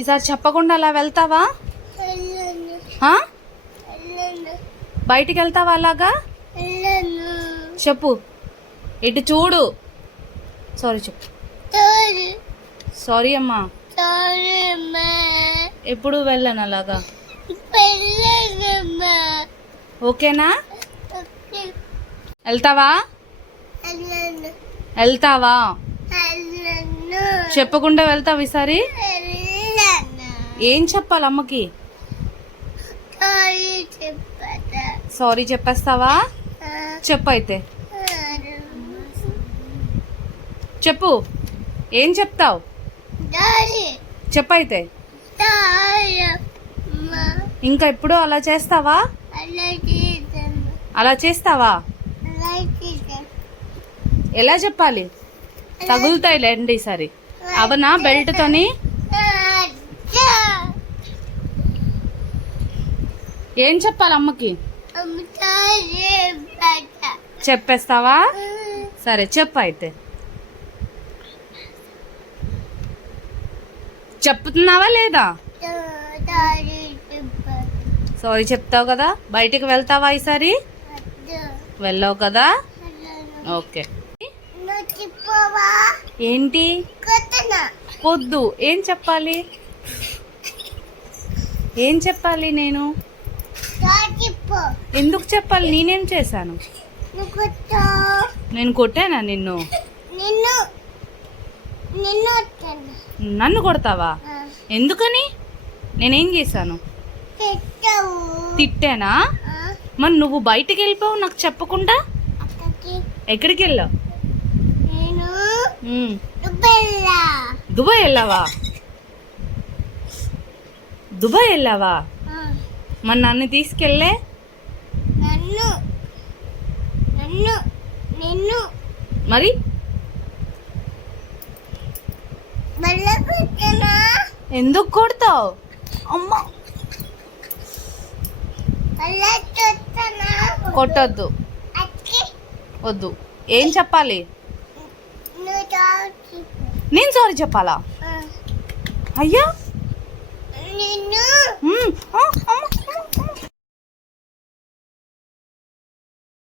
ఈసారి చెప్పకుండా అలా వెళ్తావా? బయటికి వెళ్తావా అలాగా? చెప్పు, ఇటు చూడు. సారీ చెప్పు. సారీ అమ్మా. ఎప్పుడు వెళ్ళను అలాగా. ఓకేనా? వెళ్తావా? వెళ్తావా? చెప్పకుండా వెళ్తావు ఈసారి? ఏం చెప్పాలి అమ్మకి? సారీ చెప్పేస్తావా? చెప్పు అయితే. చెప్పు, ఏం చెప్తావు? చెప్పైతే. ఇంకా ఎప్పుడు అలా చేస్తావా? అలా చేస్తావా? ఎలా చెప్పాలి? తగులుతాయిలేండి ఈసారి. అవనా బెల్ట్తోని? ఏం చెప్పాలి అమ్మకి? చెప్పేస్తావా? సరే చెప్పు అయితే. చెప్తున్నావా లేదా? సారీ చెప్తావు కదా. బయటికి వెళ్తావా ఈసారి? వెళ్ళావు కదా. ఓకే. ఏంటి పొద్దు? ఏం చెప్పాలి? ఏం చెప్పాలి నేను? ఎందుకు చెప్పాలి? నేనేం చేశాను? నేను కొట్టానా నిన్ను? నన్ను కొడతావా? ఎందుకని? నేనేం చేశాను? తిట్టానా? మరి నువ్వు బయటికి వెళ్ళిపోవు నాకు చెప్పకుండా. ఎక్కడికి వెళ్ళావు? దుబాయ్ వెళ్ళావా? దుబాయ్ వెళ్ళావా? మరి నన్ను తీసుకెళ్ళే. మరి ఎందుకు కొడతావు? అమ్మా కొట్టొద్దు. వద్దు. ఏం చెప్పాలి? నేను సారీ చెప్పాలా? అయ్యా